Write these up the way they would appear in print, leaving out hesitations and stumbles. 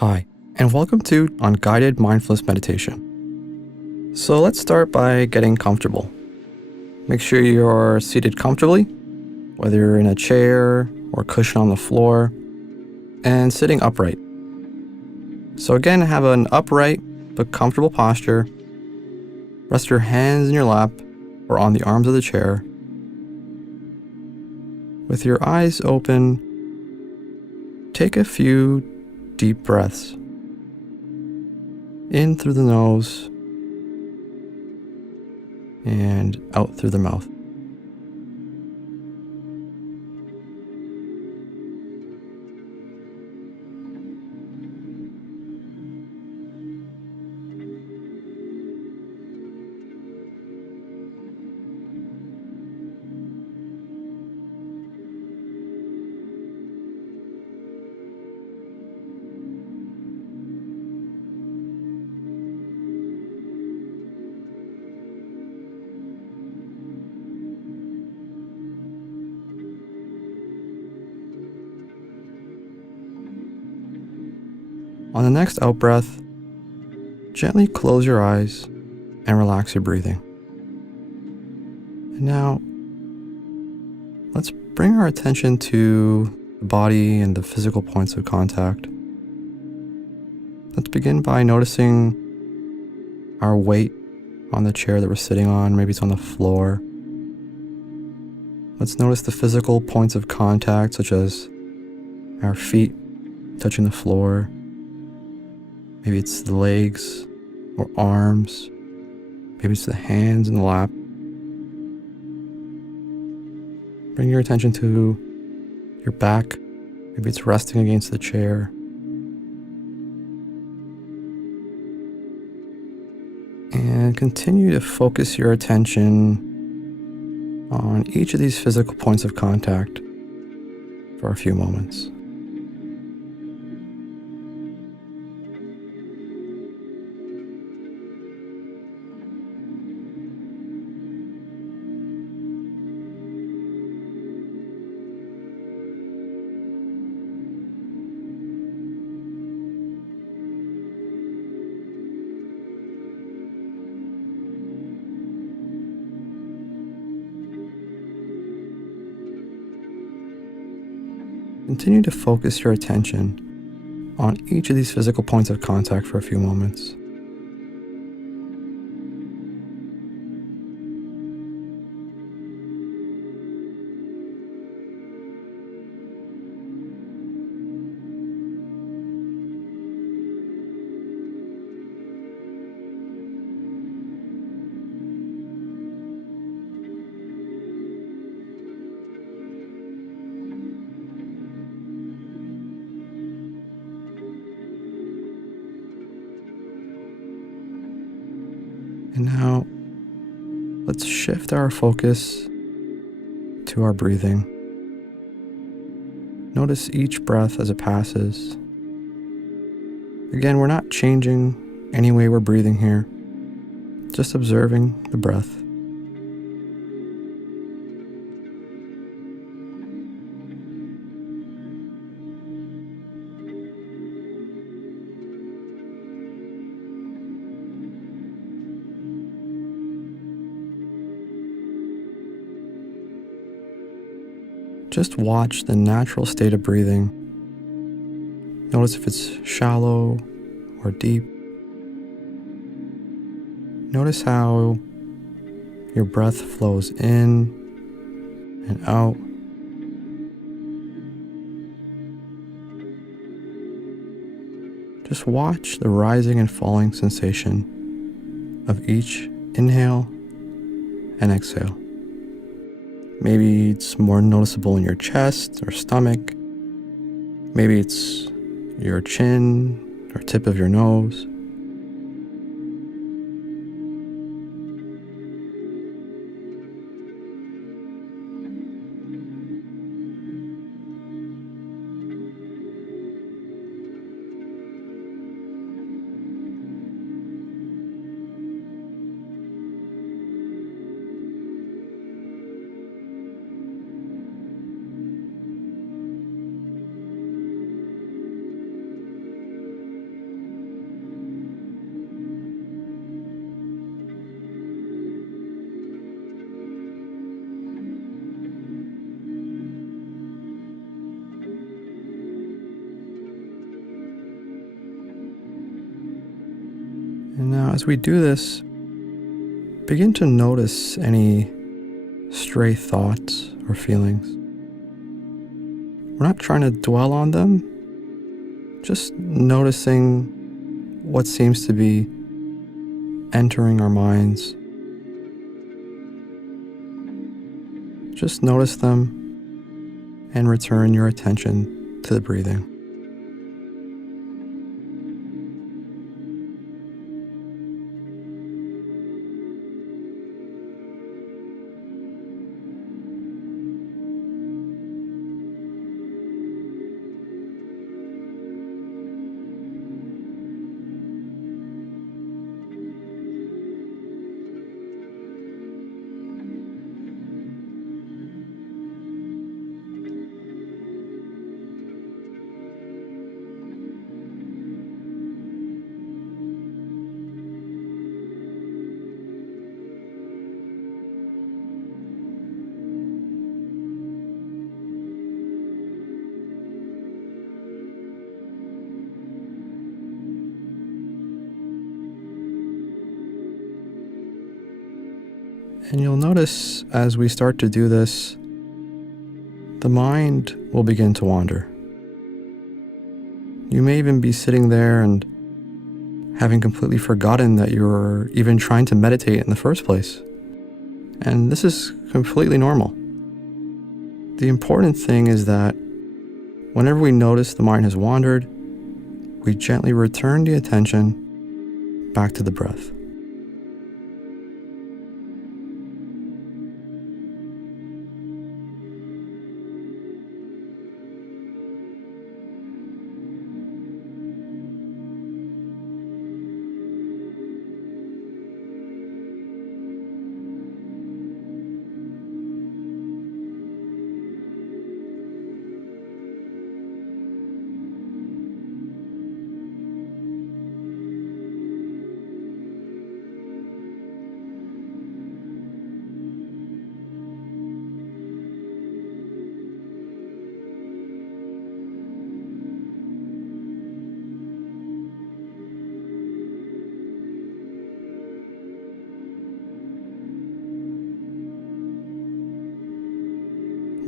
Hi, and welcome to Unguided Mindfulness Meditation. So let's start by getting comfortable. Make sure you're seated comfortably, whether you're in a chair or cushion on the floor, and sitting upright. So again, have an upright but comfortable posture. Rest your hands in your lap or on the arms of the chair. With your eyes open, take a few deep breaths. In through the nose and out through the mouth. On the next out breath, gently close your eyes and relax your breathing. And now, let's bring our attention to the body and the physical points of contact. Let's begin by noticing our weight on the chair that we're sitting on. Maybe it's on the floor. Let's notice the physical points of contact, such as our feet touching the floor. Maybe it's the legs or arms. Maybe it's the hands in the lap. Bring your attention to your back. Maybe it's resting against the chair. And continue to focus your attention on each of these physical points of contact for a few moments. Continue to focus your attention on each of these physical points of contact for a few moments. And now, let's shift our focus to our breathing. Notice each breath as it passes. Again, we're not changing any way we're breathing here, just observing the breath. Just watch the natural state of breathing. Notice if it's shallow or deep. Notice how your breath flows in and out. Just watch the rising and falling sensation of each inhale and exhale. Maybe it's more noticeable in your chest or stomach. Maybe it's your chin or tip of your nose. And now, as we do this, begin to notice any stray thoughts or feelings. We're not trying to dwell on them, just noticing what seems to be entering our minds. Just notice them and return your attention to the breathing. And you'll notice as we start to do this, the mind will begin to wander. You may even be sitting there and having completely forgotten that you were even trying to meditate in the first place. And this is completely normal. The important thing is that whenever we notice the mind has wandered, we gently return the attention back to the breath.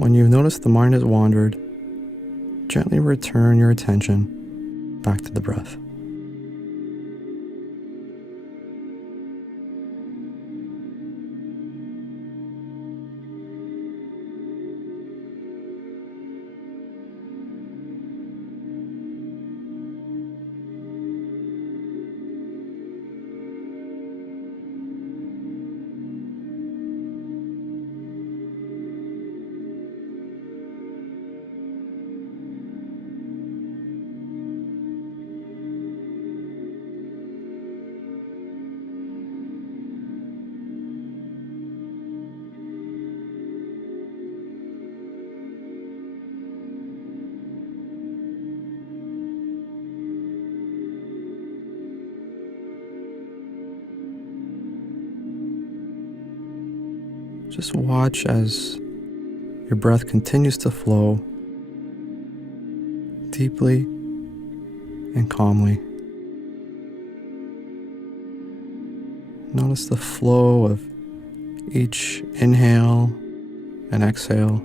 When you've noticed the mind has wandered, gently return your attention back to the breath. Just watch as your breath continues to flow deeply and calmly. Notice the flow of each inhale and exhale.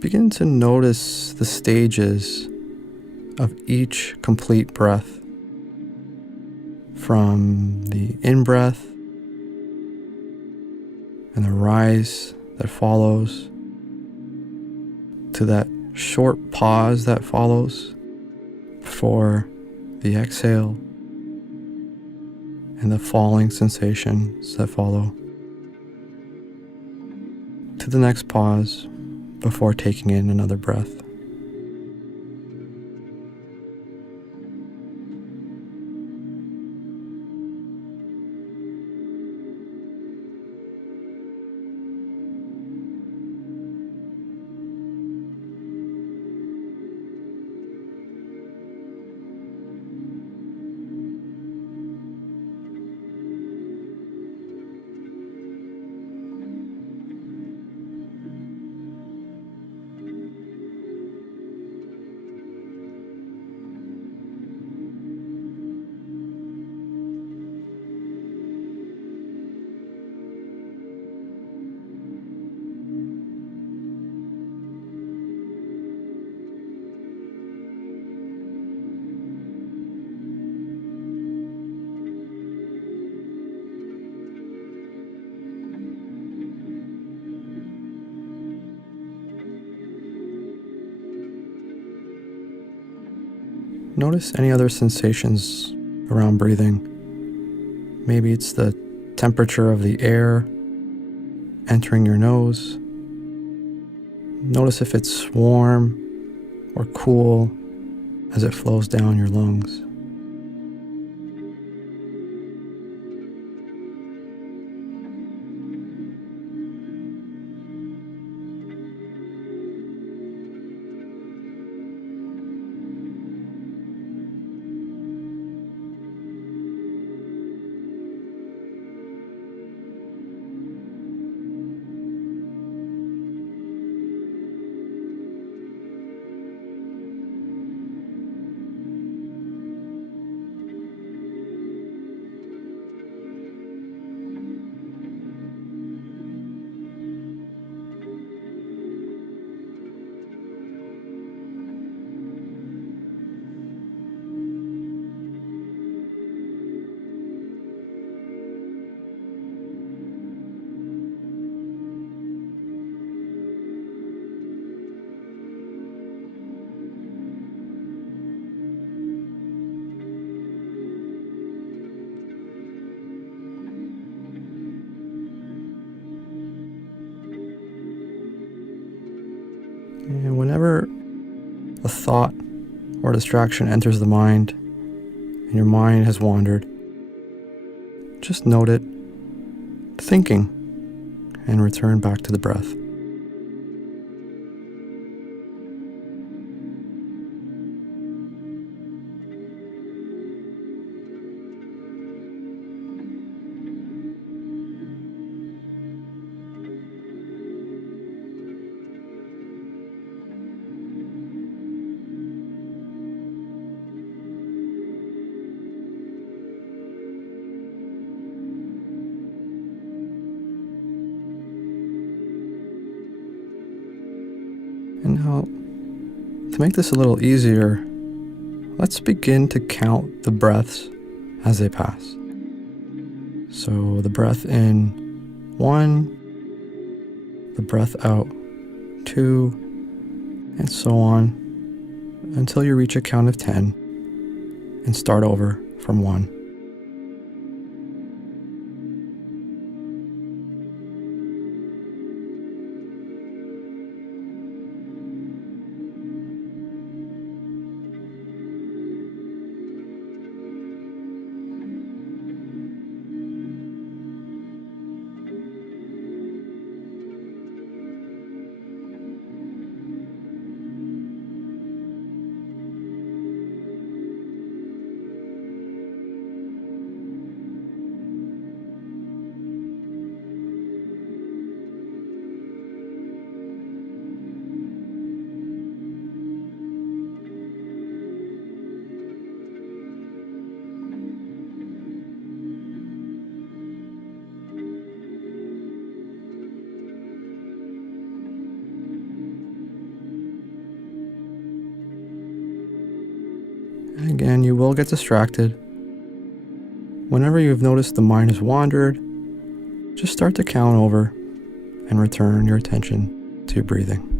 begin to notice the stages of each complete breath, from the in-breath and the rise that follows, to that short pause that follows before the exhale and the falling sensations that follow, to the next pause before taking in another breath. Notice any other sensations around breathing. Maybe it's the temperature of the air entering your nose. Notice if it's warm or cool as it flows down your lungs. And whenever a thought or distraction enters the mind and your mind has wandered, just note it, thinking, and return back to the breath. And now, to make this a little easier, let's begin to count the breaths as they pass. So the breath in, 1, the breath out, 2, and so on until you reach a count of 10 and start over from 1. And again, you will get distracted. Whenever you've noticed the mind has wandered, just start to count over and return your attention to your breathing.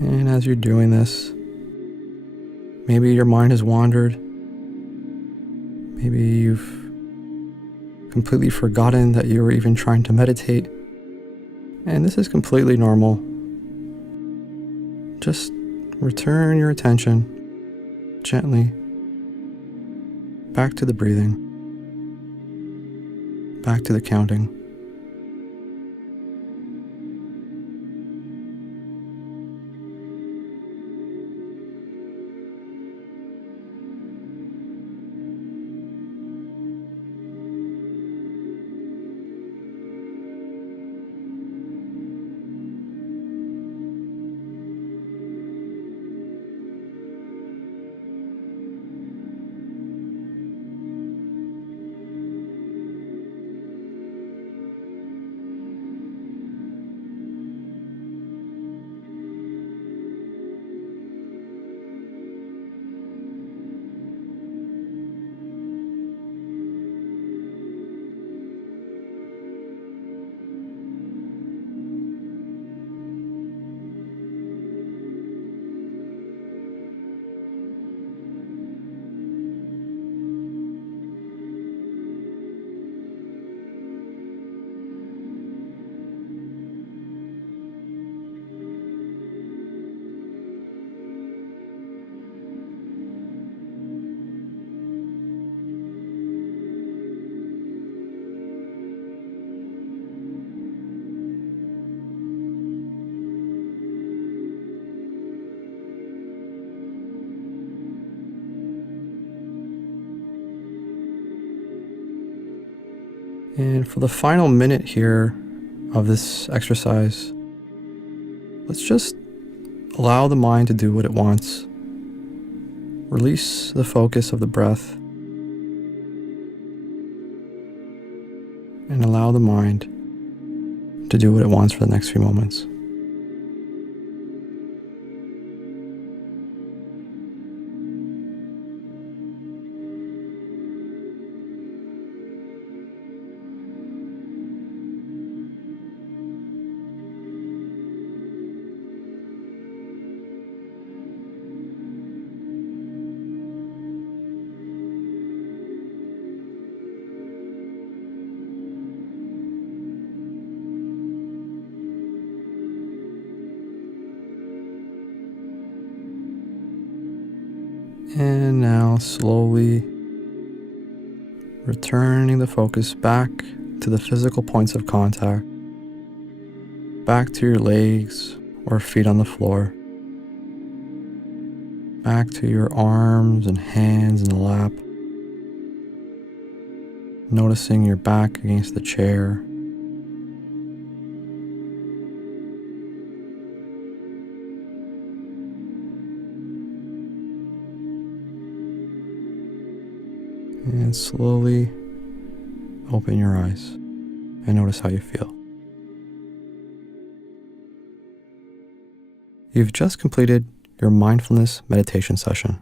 And as you're doing this, maybe your mind has wandered. Maybe you've completely forgotten that you were even trying to meditate. And this is completely normal. Just return your attention gently back to the breathing, back to the counting. And for the final minute here of this exercise, let's just allow the mind to do what it wants. Release the focus of the breath and allow the mind to do what it wants for the next few moments. And now slowly returning the focus back to the physical points of contact, back to your legs or feet on the floor, back to your arms and hands in the lap, noticing your back against the chair, And slowly open your eyes and notice how you feel. You've just completed your mindfulness meditation session.